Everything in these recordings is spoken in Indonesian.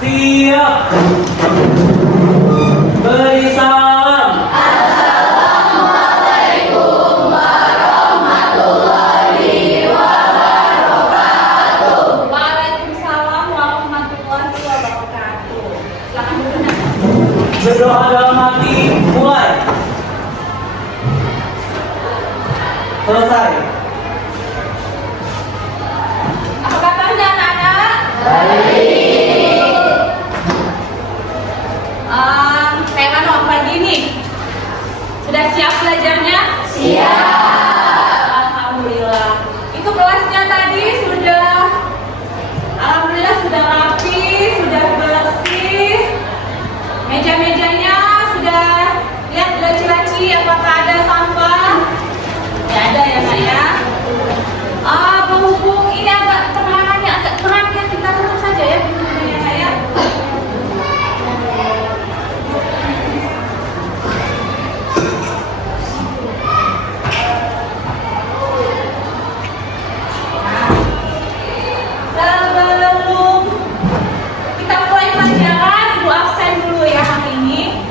Siap. Beri salam. Waalaikumsalam warahmatullahi wabarakatuh. Silakan berkenan. Berdoa dalam hati, mulai. Selesai. Apa kabarnya anak-anak? Kayak mana pagi ini? Sudah siap belajarnya? Alhamdulillah. Itu kelasnya tadi sudah, alhamdulillah sudah rapi, sudah bersih. Meja-mejanya sudah lihat laci-laci, apakah ada sampah? Ya ada ya Kak ya. Berhubung ini agak penerangannya agak terang ya, kita tutup saja ya pintunya Kak ya. Sebelum kita mulai pelajaran, Ibu absen dulu ya hari ini.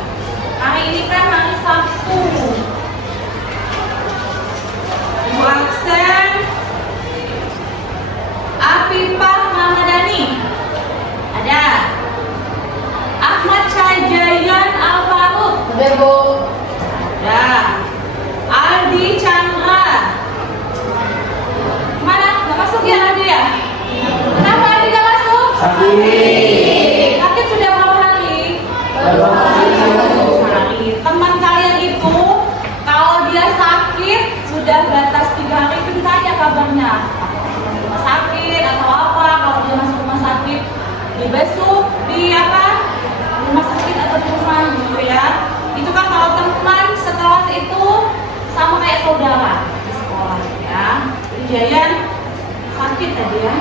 Hari ini kan hari Sabtu. Ibu absen Afifah Ramadhani. Ada. Ahmad Cahayan Alfaruk. Ada Bu. Ada. Aldi Chandra. Mana? Nggak masuk ya Aldi ya? Kenapa Aldi nggak masuk? Sakit sudah berapa hari? Hari. Teman kalian itu kalau dia sakit sudah batas 3 hari itu ditanya kabarnya. Apakah masuk rumah sakit atau apa? Kalau dia masuk rumah sakit di besok di apa? Rumah sakit atau di rumah gitu ya. Itu kan kalau teman sekelas itu sama kayak saudara di sekolah ya. Jadi Jayan sakit tadi ya.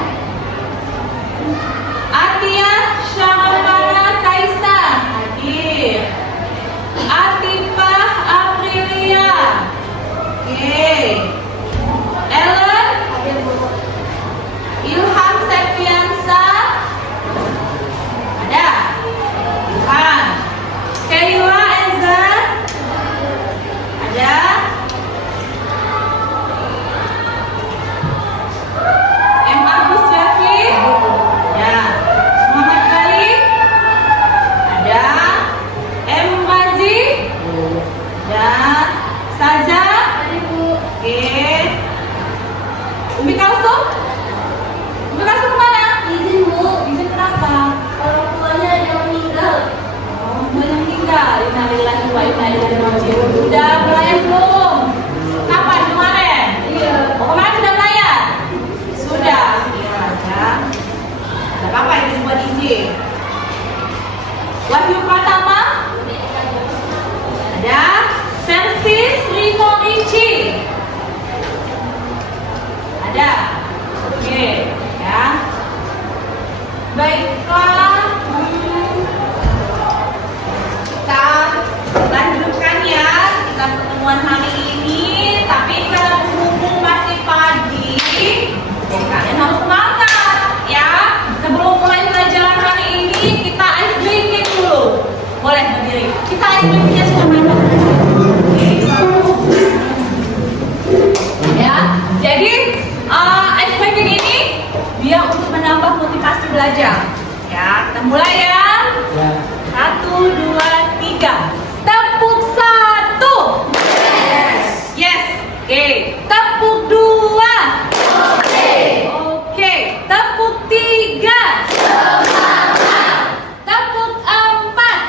Atia Syarabana Kaisa hadir. Atifah Aprilia. Oke. Ellen Ilham Septiansa. Ada. Ilham. Kayla Eza. Ada. M. Agus Jafi. Ya. Muhammad Gali. Ada. M. Razi. Ada. Saza. Oke. Umi Kalsum. Umi Kalsum kemana? Izin Bu. Izin kenapa? Orang tuanya ada yang meninggal. Oh, yang meninggal. Innalillahi wa inna ilaihi raji'un. Sudah melayar belum? Kapan? Kemarin? Iya. Oh, kemarin sudah melayar? Sudah. Iya, ya. Ada apa ini buat izin? Wahyu Pratama? Ada. Sensis Rino Ricci? Ada. Oke, ya. Baiklah. Kita lanjutkan ya kita pertemuan hari ini. Tapi kalau berhubung masih pagi, kalian harus semangat ya. Sebelum mulai pelajaran hari ini, kita ice breaking dulu. Boleh berdiri. Kita ice breakingnya sudah mana? Ya, jadi ice breaking ini dia untuk menambah motivasi belajar. Ya, kita mulai ya. 1, 2, 3. Tepuk 1. Yes. Oke. Tepuk 2. Oke. Tepuk 3. Tepuk 4.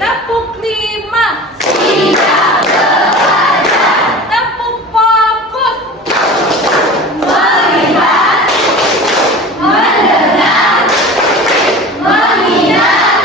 Tepuk 5. Tepuk fokus. Mendengar. Mengingat.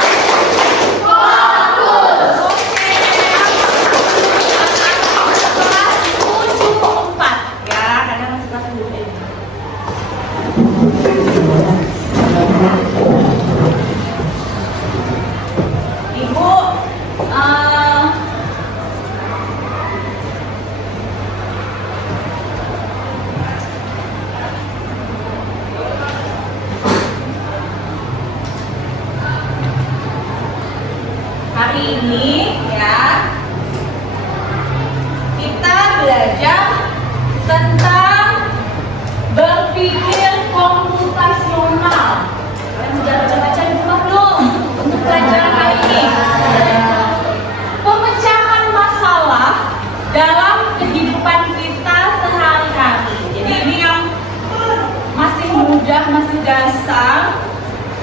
biasa,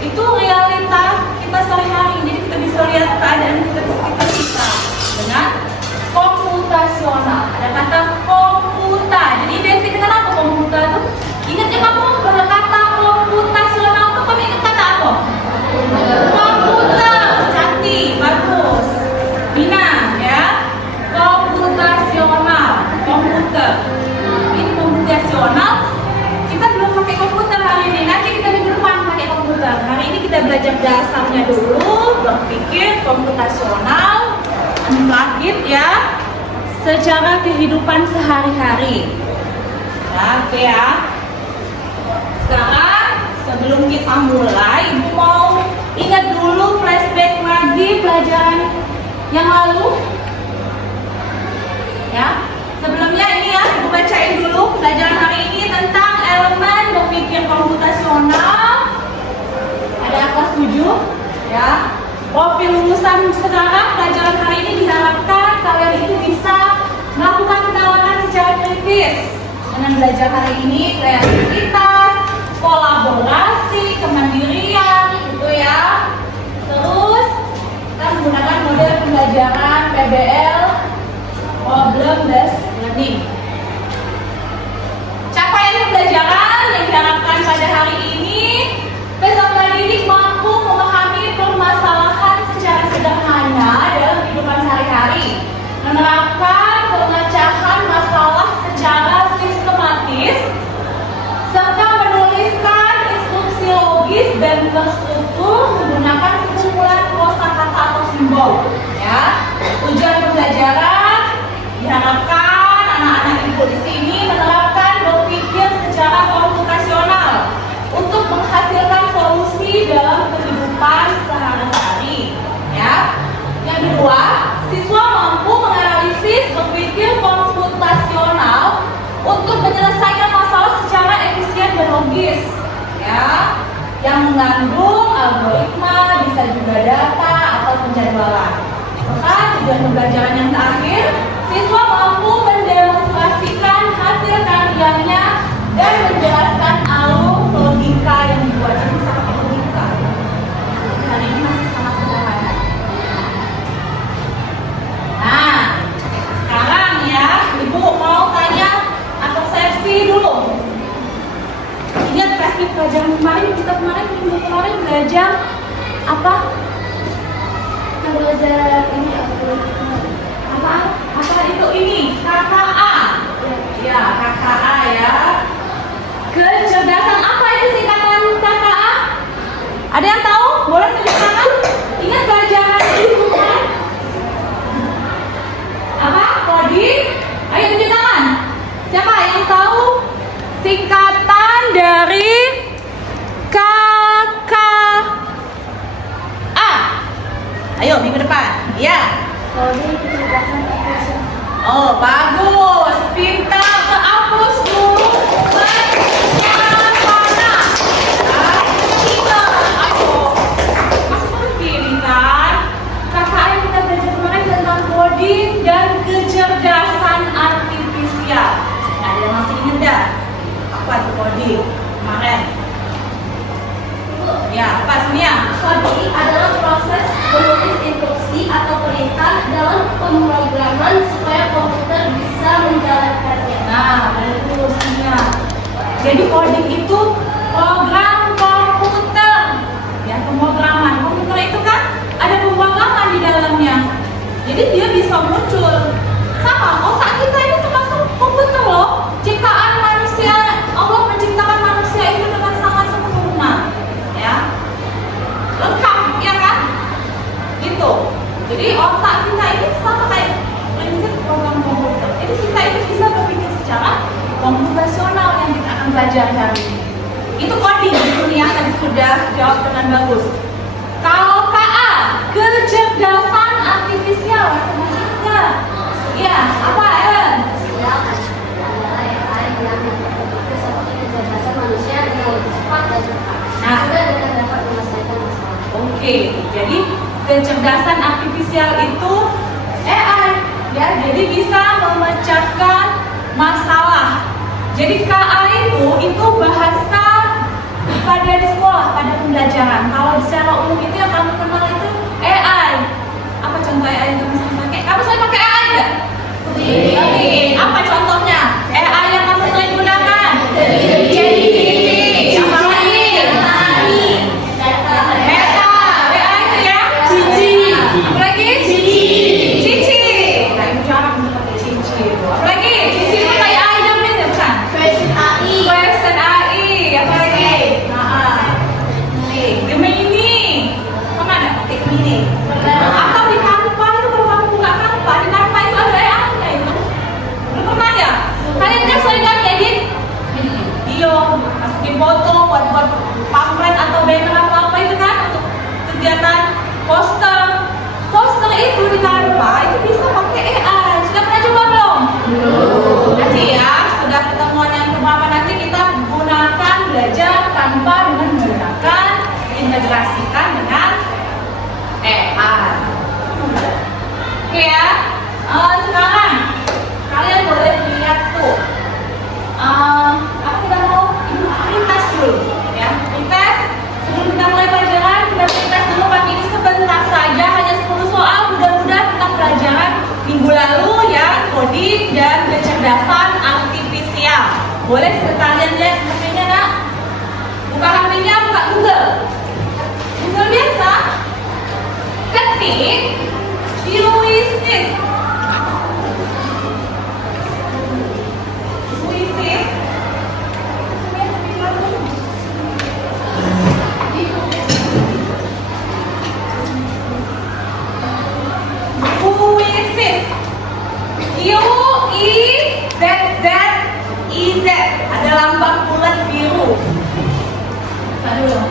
itu realita kita sehari-hari. Jadi kita bisa lihat keadaan kita di sekitar kita dengan komputasional. Ada kata komputa. Jadi identik dengan apa komputa itu? Ingat ya kamu berkata komputasional itu kamu ingat kata apa? Komputer. Cantik, bagus. Mina ya. Komputasional, komputer. Ini komputasional. Kita belum pakai komputer hari ini. Nanti kita minggu depan pakai komputer. Hari ini kita belajar dasarnya dulu, berpikir komputasional, terakhir ya, secara kehidupan sehari-hari. Ya, oke ya. Sekarang sebelum kita mulai, Ibu mau ingat dulu flashback lagi pelajaran yang lalu. Ya, sebelumnya ini ya, Ibu bacain dulu pelajaran hari ini tentang elemen berpikir komputasional. Ada kelas 7 ya. Profil lulusan sekarang pelajaran hari ini diharapkan kalian itu bisa melakukan penawaran secara kritis dengan belajar hari ini kreativitas, kolaborasi, kemandirian gitu ya. Terus kita menggunakan model pembelajaran PBL, problem based learning. Capaian pembelajaran yang diharapkan pada hari ini, peserta didik mampu memahami permasalahan secara sederhana dalam kehidupan sehari-hari, menerapkan pemecahan masalah secara sistematis, serta menuliskan instruksi logis dan terstruktur menggunakan sekumpulan kosakata atau simbol. Ya, tujuan pembelajaran diharapkan anak-anak ibu di sini menerapkan berpikir secara komputasional untuk menghasilkan solusi dalam kehidupan sehari-hari. Ya, yang kedua, siswa mampu menganalisis berpikir komputasional untuk menyelesaikan masalah secara efisien dan logis. Ya, yang mengandung algoritma, bisa juga data atau penjadwalan. Serta tujuan pembelajaran yang terakhir, siswa mampu mendemonstrasikan hasil karyanya dan menjelaskan alur logika yang dibuat. Ini sangat logika. Hari ini masih sangat sederhana. Nah, sekarang ya, Ibu mau tanya atau sesi dulu. Ingat kasih pelajaran kemarin, kita minggu kemarin belajar apa? Belajar ini Apa itu ini? KKA. Ya, KKA ya. Kecerdasan apa itu singkatan KKA? Ada yang tahu? Boleh tunjuk tangan? Ingat pelajaran itu kan? Apa? Coding? Ayo tunjuk tangan. Siapa yang tahu singkatan dari KKA? Ayo minggu depan. Ya. coding kecerdasan artifisial. Oh, bagus. Pintar. Terhapus dulu. Mana? Kita. Ayo. Masih begini kan? Kakak yang kita belajar kemarin tentang coding dan kecerdasan artifisial. Nah, ada yang masih ingat dah? Apa itu coding? Kemarin. Ya, apa Sonia? Coding adalah proses menulis instruksi atau perintah dalam pemrograman supaya komputer bisa menjalankannya. Nah, bagus Sonia. Jadi coding itu program komputer. Ya, pemrograman. Komputer itu kan ada pemrograman di dalamnya. Jadi dia bisa muncul. Sama, otak kita ini termasuk komputer loh. Ciptaan manusia, Allah menciptakan manusia itu dengan sangat sempurna. Ya. Lengkap, ya kan? Gitu. Jadi otak kita ini sama kayak prinsip program komputer. Jadi kita itu bisa berpikir secara komputasional yang kita akan belajar hari ini. Itu coding, dunia tadi sudah jawab dengan bagus. Kalau KA, kecerdasan artifisial, sebenarnya, ya apa Ellen? Adalah AI yang berpikir seperti kecerdasan manusia dengan lebih cepat dan cepat. Nah. Juga dengan dapat menyelesaikan masalah. Oke, jadi kecerdasan artifisial itu AI, ya, jadi bisa memecahkan masalah. Jadi KA itu bahasa pada di sekolah pembelajaran. Kalau secara umum itu yang kamu kenal itu AI. Apa contoh AI yang kamu sering pakai? Kamu sering pakai AI nggak? Oke. Apa contohnya? AI yang kamu sering gunakan? ChatGPT. Apa lagi? Meta. WA itu ya? Cici. Apa lagi? Cici. Nah, itu cara untuk pakai Cici itu. Apa lagi? Cici itu kayak AI jamin ya bukan? Question AI. Apa lagi? Gemini. Kemana? Pakai Gemini. Atau di Canva itu kalau kamu buka Canva, di Canva itu ada AI-nya itu. Belum pernah ya? Kalian kan sering kan edit video, masukin foto buat pamflet atau banner apa itu kan untuk kegiatan poster. Poster itu di Canva itu bisa pakai AI. Sudah pernah coba belum? Nanti ya, sudah ketemuan yang keberapa nanti kita gunakan belajar Canva dengan menggunakan integrasikan dengan AI. Oke ya. Sekarang kalian boleh lihat tuh. Aku udah mau rintas dulu, ya. Rintas. Sebelum kita mulai pelajaran, kita rintas dulu pagi ini sebentar saja, hanya 10 soal. Mudah-mudahan tentang pelajaran minggu lalu ya, coding dan kecerdasan artifisial. Boleh sekalian lihat HP-nya nak? Buka HP-nya, buka Google. Google biasa. Ketik Ulysses. Ulysses. Ulysses. UIZZIZ. Ada lambang bulat biru. Aduh.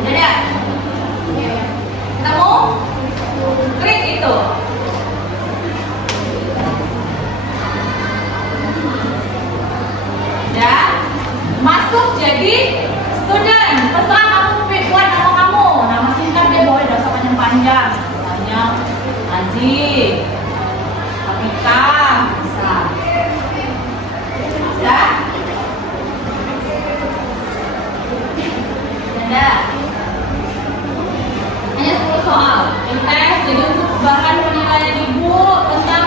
Ada ya? Ketemu? Klik itu. Ya. Masuk jadi student. Terserah kamu buat nama kamu. Nama singkat dia boleh, tidak usah panjang-panjang. Misalnya Aziz, Kapita, bisa. Bisa? Ada. Hanya 10 soal. Tes jadi untuk bahan penilaian ibu tentang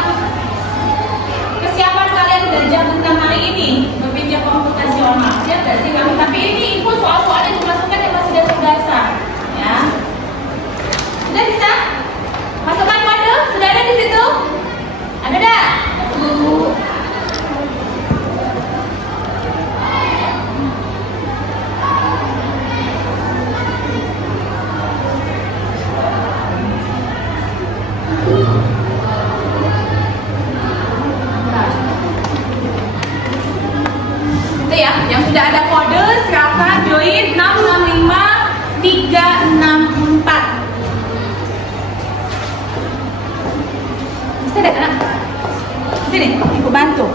kesiapan kalian belajar tentang hari ini berpikir komputasional. Siap nggak sih kamu? Tapi ini ibu soal-soalnya dimasukkan yang masih dasar-dasar, ya. Sudah bisa? Masukkan kode? Sudah ada di situ? Ada dah? Itu ya, yang sudah ada kode silakan join 665364. Bisa deh anak. Sini, ibu bantu.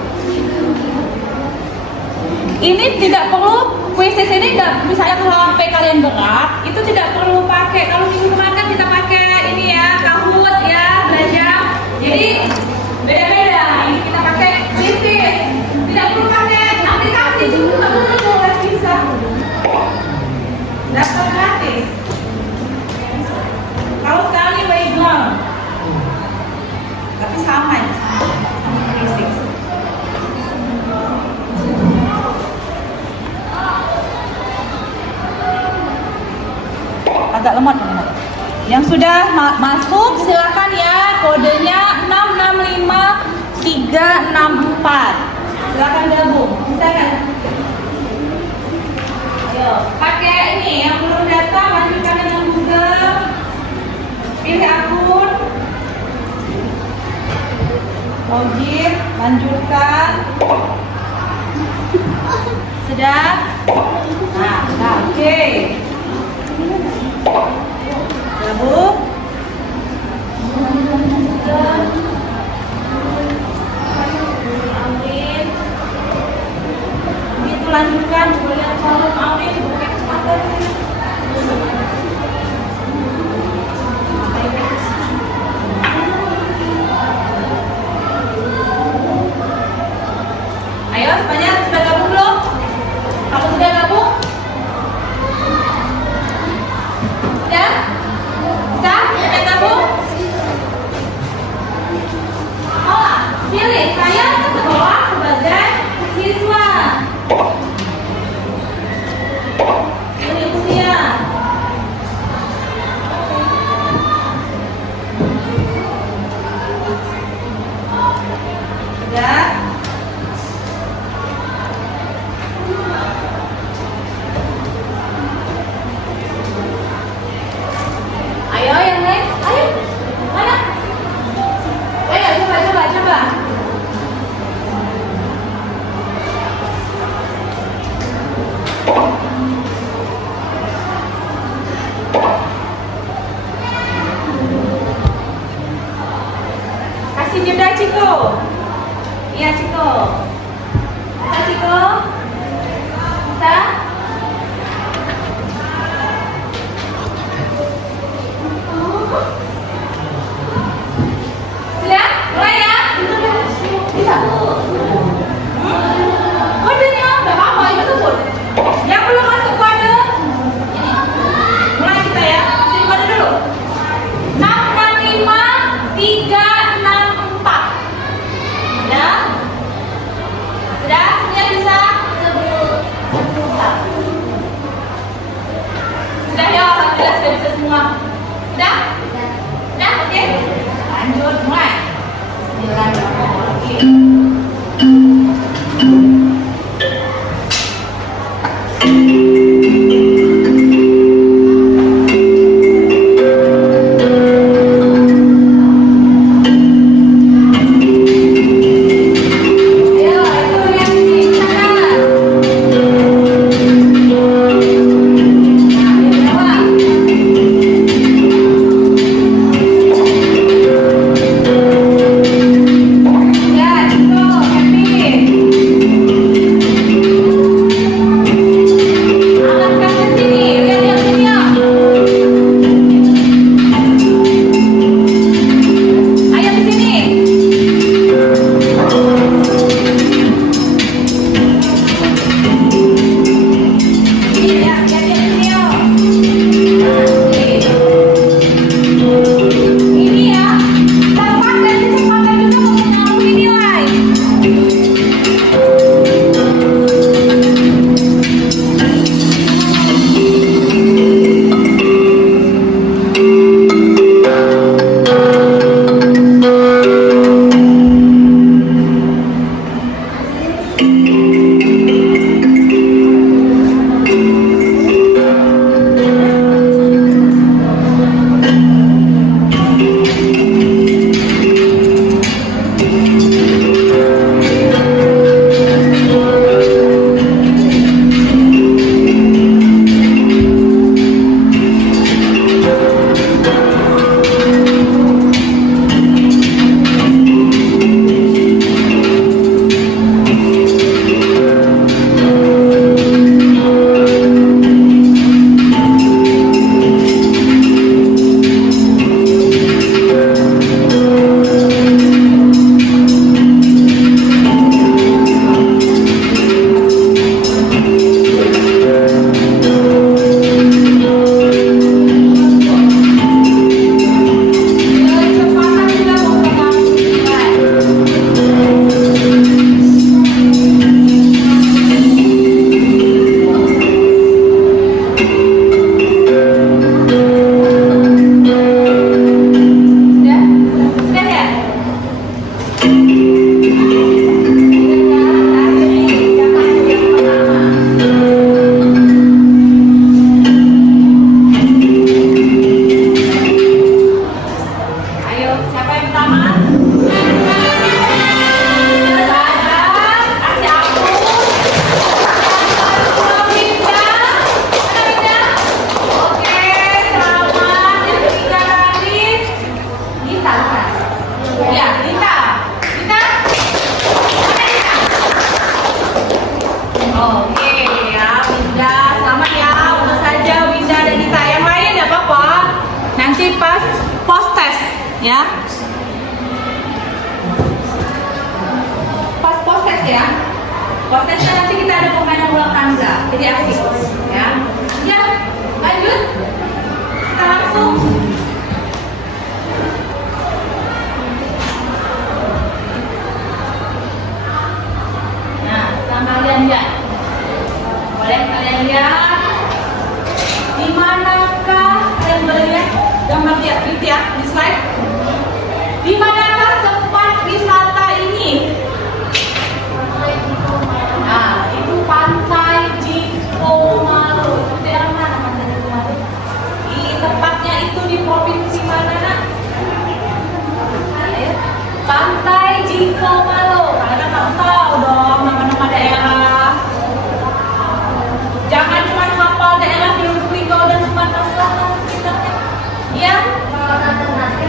Ini tidak perlu kuisis ini nggak, misalnya kalau HP kalian berat, itu tidak perlu pakai. Kalau minggu kemarin kan kita pakai ini ya, Kahoot ya, belajar. Jadi beda-beda. Ini kita pakai kuisis. Tidak perlu pakai aplikasi juga, boleh bisa. Daftar gratis. Kalau sekali webinar, tapi sama ya, sama kuisis. Agak lemot nih. Yang sudah masuk silakan ya, kodenya 665364. Silakan gabung. Bisa kan? Ayo, pakai ini yang belum data, lanjutkan dengan Google. Pilih akun. Login, lanjutkan. Sudah? Nah, oke. Gabung. Begitu lanjutkan, coba lihat kolom Amin, pakai kecepatan. Ayo, semuanya sudah gabung belum? Kamu sudah gabung? sudah bisa semua? Udah? Udah, oke? Lanjut, mulai. Bismillahirrahmanirrahim. Ayo, itu yang di sana. Nah, jawab. Ya, itu happy. Angkat ke sini, lihat sini ya. Ayo ke sini. Ini lihat sini ya. Ini ya. Cepat dan secepatnya juga untuk mengambil nilai. Kecepatan juga untuk mengambil nilai. Udah? Udah ya? Ayo, siapa yang pertama? Sadar, kasih aku. Winda. Mana Winda? Oke, selamat. Yang ketiga tadi Dita, bukan? Ya, Dita. Dita? Mana Dita? Oke ya, Winda. Selamat ya. Urus saja Winda dan Dita. Yang lain enggak apa-apa. Nanti pas post test ya. Pas post test ya. Post testnya nanti kita ada permainan ulang tangga. Jadi asik ya. Ya, lanjut. Kita langsung. Nah, sekarang kalian lihat. Boleh kalian lihat? Di manakah kalian boleh lihat gambar ya di slide? Di manakah tempat wisata ini? Nah, itu Pantai Jikomalu. Itu daerah mana Pantai Jikomalu? Tepatnya itu di provinsi mana nak? Ayo. Pantai Jikomalu. Kalian harus tahu dong nama-nama daerah. Jangan cuma hafal daerah di Riau dan Sumatera Selatan sekitarnya. Ya? Kalau alternatif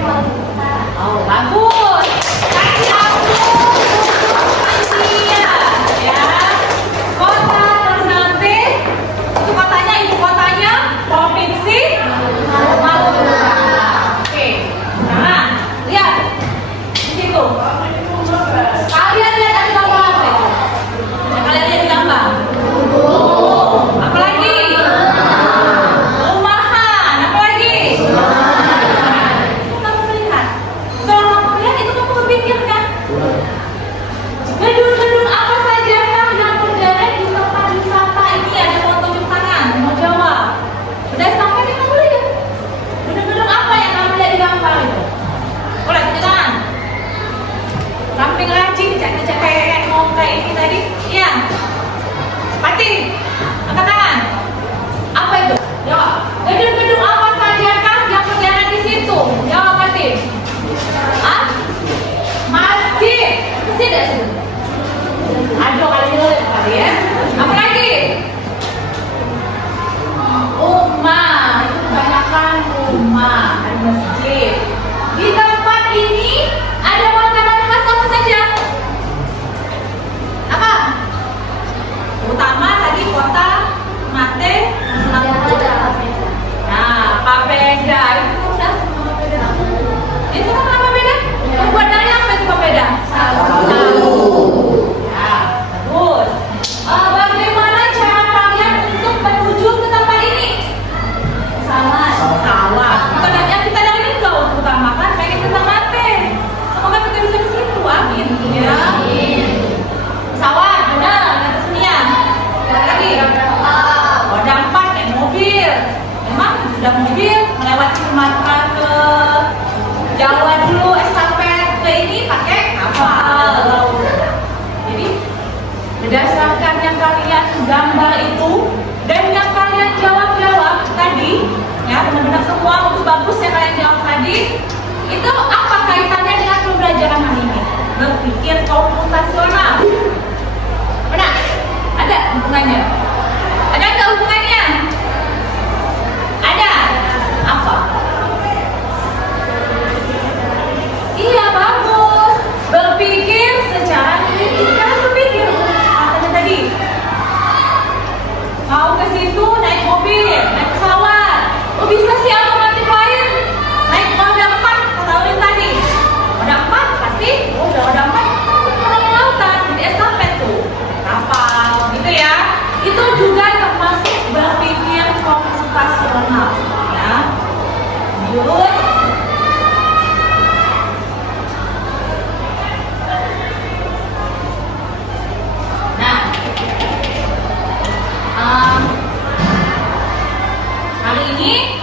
rumah sudah mobil melewati Sumatera ke Jawa dulu, estafet ke ini pakai kapal. Jadi berdasarkan yang kalian gambar itu dan yang kalian jawab tadi, ya benar-benar semua bagus yang kalian jawab tadi, itu apa kaitannya dengan pembelajaran hari ini? Berpikir komputasional. Benar? Ada hubungannya? Ada nggak hubungannya? Ada. Apa? Iya, bagus. Berpikir secara kritis. Sekarang berpikir. Katanya tadi. Mau ke situ naik mobil, naik pesawat. Oh bisa sih otomatis lain. Naik roda 4, kata Ulin tadi. Roda 4 pasti. Oh udah roda 4. Orang lautan. Jadi estafet tuh. Kapal gitu ya. Itu juga termasuk berpikir komputasional. Ya. Lanjut. Hari ini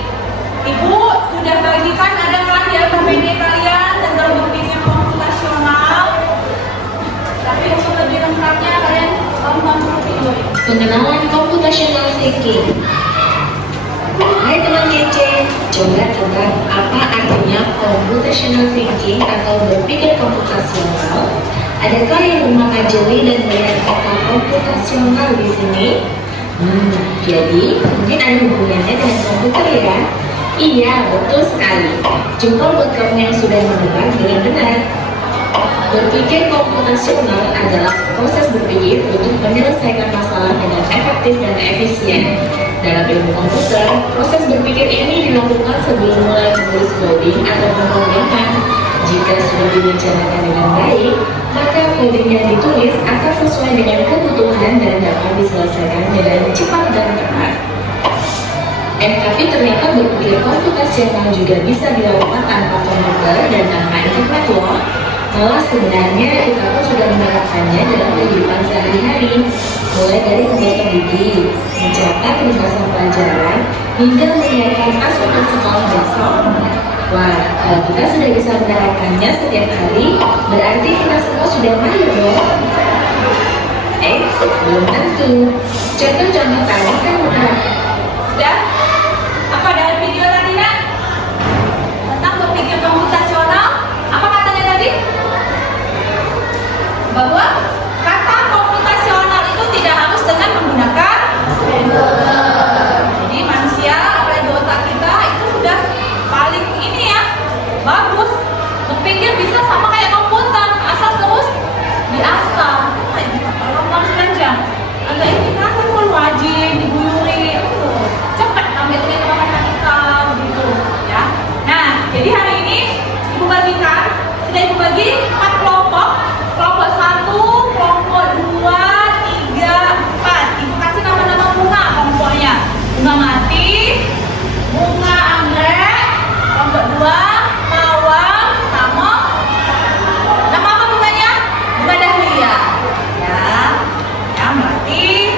Ibu sudah bagikan ada di LKPD kalian tentang berpikir komputasional. Tapi untuk lebih lengkapnya kalian tonton video ini. Pengenalan computational thinking. Hai teman kece, coba tebak apa artinya computational thinking atau berpikir komputasional? Adakah yang memakai jeli dan melihat kata komputasional di sini? Jadi mungkin ada hubungannya dengan komputer ya? Iya, betul sekali. Jempol buat kamu yang sudah menebak dengan benar. Berpikir komputasional adalah proses berpikir untuk menyelesaikan masalah dengan efektif dan efisien. Dalam ilmu komputer, proses berpikir ini dilakukan sebelum mulai menulis coding atau pemrograman. Jika sudah direncanakan dengan baik, maka coding yang ditulis akan sesuai dengan kebutuhan dan dapat diselesaikan dengan cepat dan tepat. Tapi ternyata berpikir komputasional juga bisa dilakukan tanpa komputer dan tanpa internet loh. Malah sebenarnya kita pun sudah menerapkannya dalam kehidupan sehari-hari, mulai dari membuat buku, mencatat ringkasan pelajaran, hingga menyiapkan tas untuk sekolah besok. Wah, kalau kita sudah bisa menerapkannya setiap hari, berarti kita semua sudah mahir dong. Belum tentu. Contoh-contoh tadi kan menerapkan. Sudah? Apa dari video tadi kan? Tentang berpikir komputasional, apa katanya tadi? Bahwa kata komputasional itu tidak harus dengan menggunakan jadi manusia, apalagi otak kita itu sudah paling ini ya, bagus. Berpikir bisa sama kayak komputer, asal terus diasah. Kalau kamu harus belajar, agak ini kan perlu wajib diguyuri, cepat ambil ini matematika begitu ya. Nah, jadi hari ini Ibu bagikan, sudah Ibu bagi 4 kelompok. Kelompok 1, kelompok 2, 3, 4. Ibu kasih nama-nama bunga kelompoknya. Bunga mati, bunga anggrek, kelompok 2, mawar, sama. Nama apa bunganya? Bunga dahlia. Ya mati,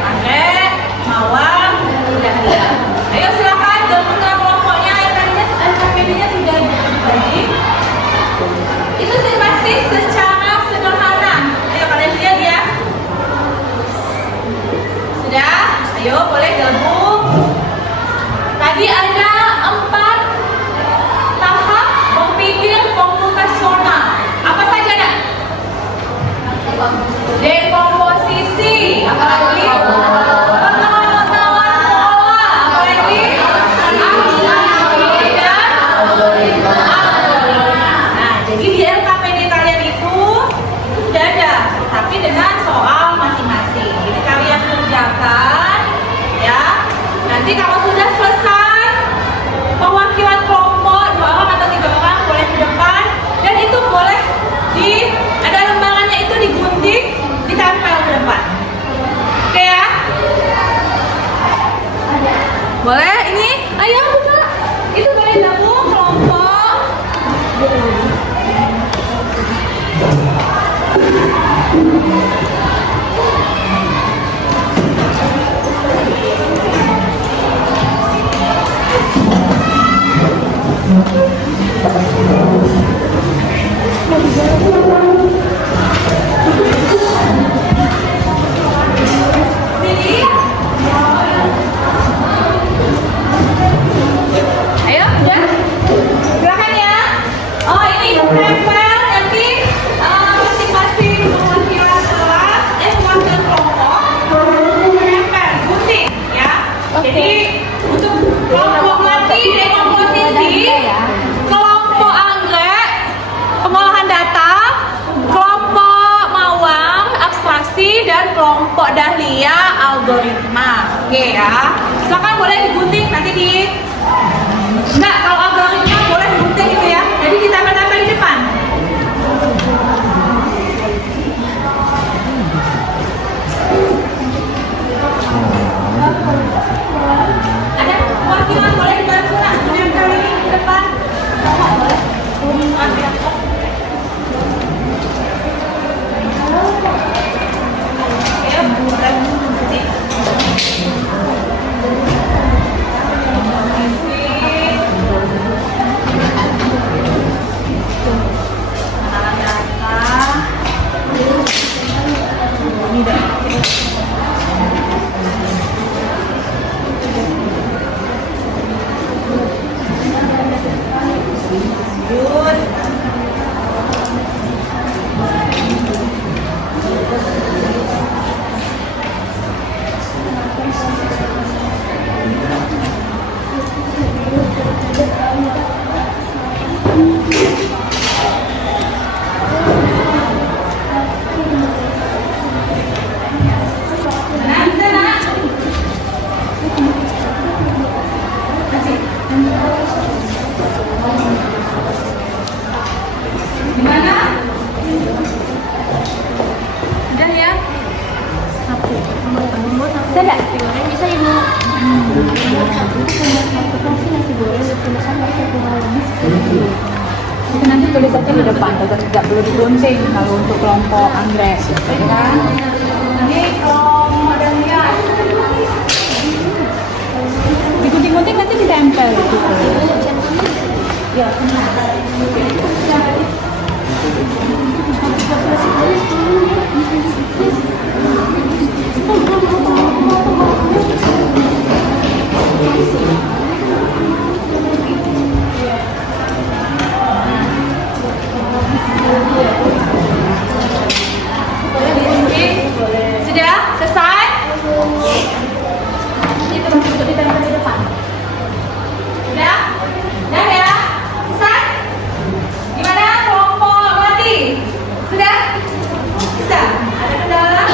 anggrek, mawar, bunga dahlia. Ayo silakan gabungkan kelompoknya. Yang tadinya LKPD-nya sudah dibagi. Itu sih pasti secara sederhana. Ayo kalian lihat ya. Sudah? Ayo boleh gabung. Tadi ada 4 tahap berpikir komputasional. Apa saja nak? Dekomposisi. Apalagi? Pengetahuan pola. Apalagi? Abstraksi dan algoritma. Jadi di LKPD kalian itu sudah ada, tapi dengan soal masing-masing. Jadi kalian kerjakan, ya. Nanti kalau sudah selesai, perwakilan kelompok 2 orang atau 3 orang boleh di depan, dan itu boleh ada lembarannya itu digunting, ditempel ke depan. Oke ya? Boleh? Ini, ayo buka. Itu boleh gabung kelompok. kelompok Dahlia algoritma. Oke ya. Silakan boleh digunting nanti di. Enggak, kalau algoritma boleh digunting gitu ya. Jadi kita akan tampil di depan. Ada wakilan boleh dibantu nak menempel ini di depan. Boleh. Gimana? Udah ya? Bisa nggak? Bisa ibu. Itu nanti tulis aja di depan, tidak perlu digunting kalau untuk kelompok Andres. Kan? Ini kelompok Dahlia. Digunting-gunting nanti ditempel gitu. Ya. Sudah selesai? Itu untuk ditempel di depan. Sudah? Sudah ya? Selesai? Gimana kelompok Melati? Sudah? Bisa? Ada kendala?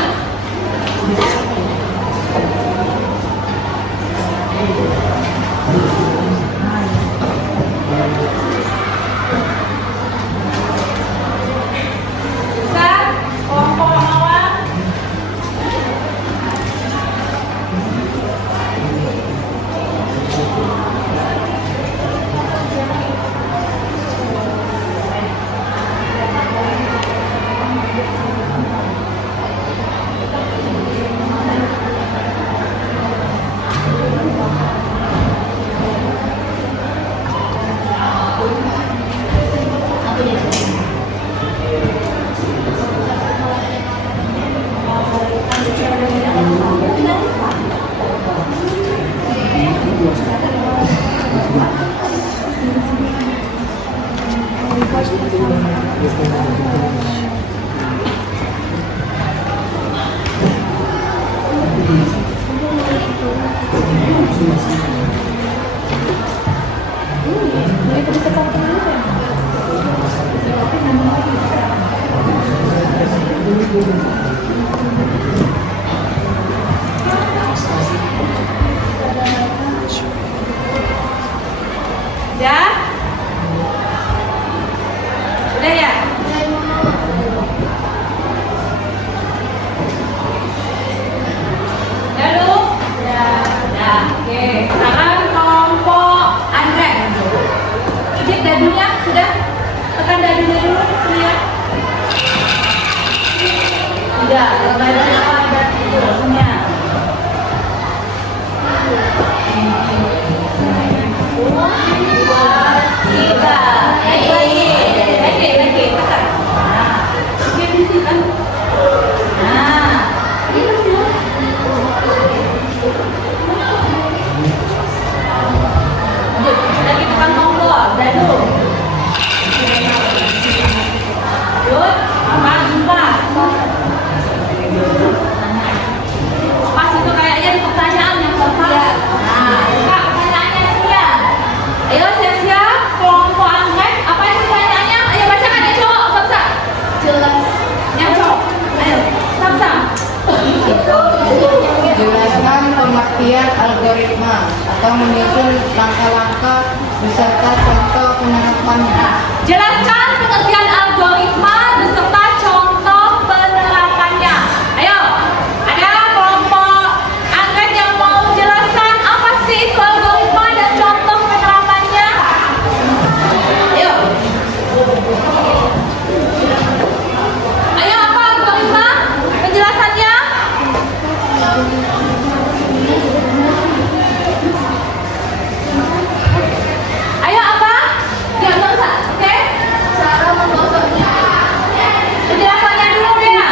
algoritma atau menyusun langkah-langkah beserta contoh penerapannya. Jelaskan pengertian algoritma beserta contoh penerapannya. Ayo, ada kelompok angkat yang mau jelaskan apa sih itu algoritma dan contoh penerapannya? Ayo. Ayo, apa algoritma? Penjelasannya? Ayo apa? Ya, nggak usah. Oke? Cara menggosoknya. Penjelasannya dulu Dea.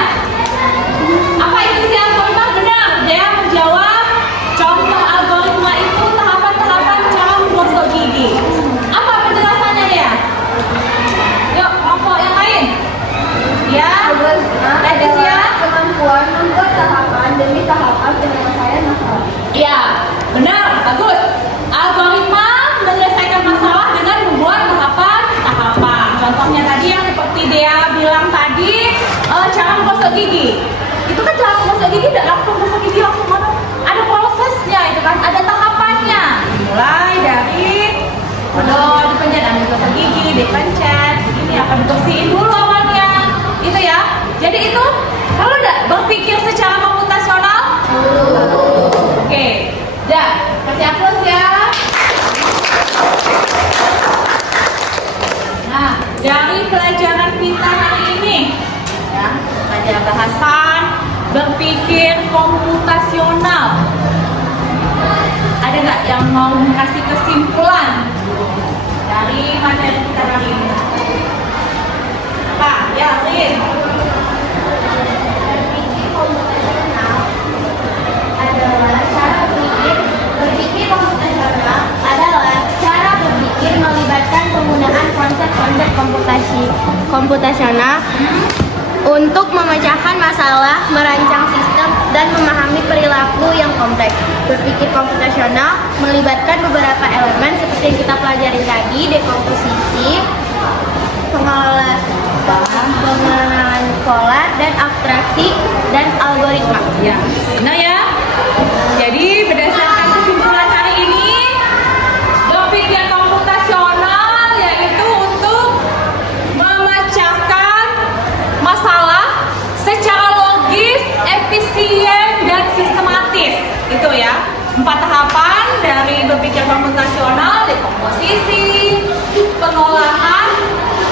Apa itu sih algoritma? Benar, Dea menjawab. Contoh algoritma itu tahapan-tahapan cara menggosok gigi. Apa penjelasannya Dea? Yuk, kelompok yang lain. Ya, teknis ya. Kemampuan membuat tahapan demi tahapan penyelesaian masalah. Iya, benar, bagus. Algoritma menyelesaikan masalah dengan membuat tahapan. Contohnya tadi yang seperti Dea bilang tadi, cara menggosok gigi. Itu kan cara menggosok gigi tidak langsung gosok gigi langsung mana? Ada prosesnya itu kan, ada tahapannya. Mulai dari dipencet, ambil gosok gigi, dipencet, ini akan dibersihin dulu awalnya. Itu ya. Jadi itu kalau udah berpikir secara komputasional. Oke, dah, kasih aplaus ya. Nah, dari pelajaran kita hari ini, ya, ada bahasan berpikir komputasional. Ada nggak yang mau kasih kesimpulan dari materi kita hari ini? Pak, ya, Rin. Berpikir komputasional adalah cara berpikir komputasional adalah cara berpikir melibatkan penggunaan konsep-konsep komputasional untuk memecahkan masalah, merancang sistem, dan memahami perilaku yang kompleks. Berpikir komputasional melibatkan beberapa elemen seperti yang kita pelajari tadi, dekomposisi, pengenalan pola, dan abstraksi, dan algoritma. Ya, benar ya. Jadi berdasarkan kesimpulan hari ini, berpikir komputasional yaitu untuk memecahkan masalah secara logis, efisien, dan sistematis. Itu ya, 4 tahapan dari berpikir komputasional: dekomposisi, pengolahan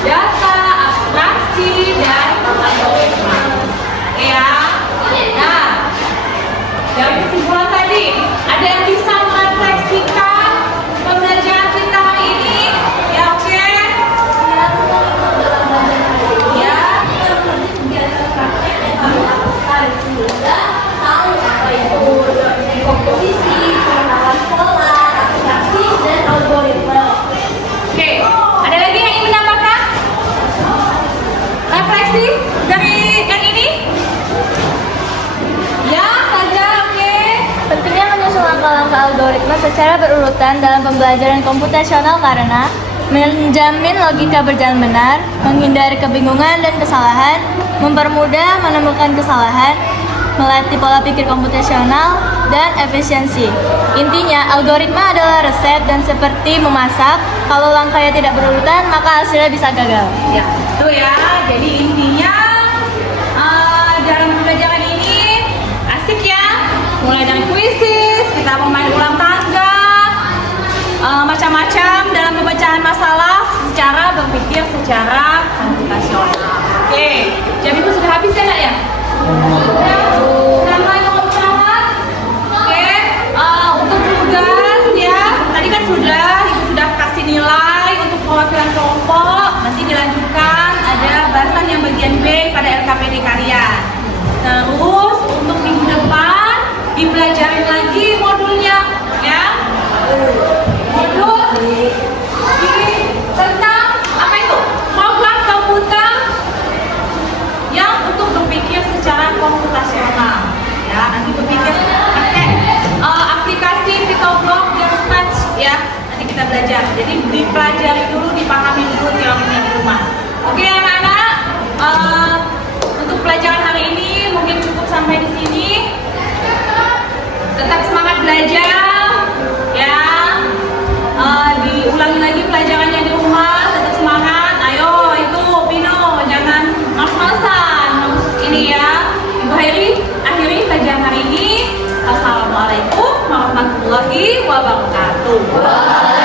data, abstraksi, dan algoritma. Oke ya. Nah, dari kesimpulan tadi, ada yang bisa merefleksikan pembelajaran kita hari ini? Ya, oke. Ya. Tahu apa itu komposisi, pengenalan pola, abstraksi, dan algoritma. Oke, ada lagi yang ingin menambahkan? Refleksi dari yang ini? Ya, saja, oke. Pentingnya menyusun langkah-langkah algoritma secara berurutan dalam pembelajaran komputasional karena menjamin logika berjalan benar, menghindari kebingungan dan kesalahan, mempermudah menemukan kesalahan, melatih pola pikir komputasional, dan efisiensi. Intinya, algoritma adalah resep dan seperti memasak, kalau langkahnya tidak berurutan, maka hasilnya bisa gagal. Ya, itu ya. Jadi intinya dalam pembelajaran ini asik ya. Mulai dari kuisis, kita memain ulang tangga, macam-macam dalam pemecahan masalah secara berpikir secara komputasional. Oke, jam itu sudah habis ya, Nak ya? Sudah mulai mau istirahat. Oke, untuk tugas ya, tadi kan Ibu sudah kasih nilai untuk perwakilan kelompok. Nanti dilanjutkan ada bahasan yang bagian B pada LKPD kalian. Terus untuk minggu depan dipelajarin lagi modulnya ya. Modul tentang apa itu? Program komputer yang untuk berpikir secara komputasional. Ya, nanti berpikir pakai aplikasi PictoBlock dan Scratch ya. Nanti kita belajar. Jadi dipelajari dulu, dipahami dulu teorinya di rumah. Oke anak-anak, untuk pelajaran hari ini mungkin cukup sampai di sini. Tetap semangat belajar. warahmatullahi wabarakatuh.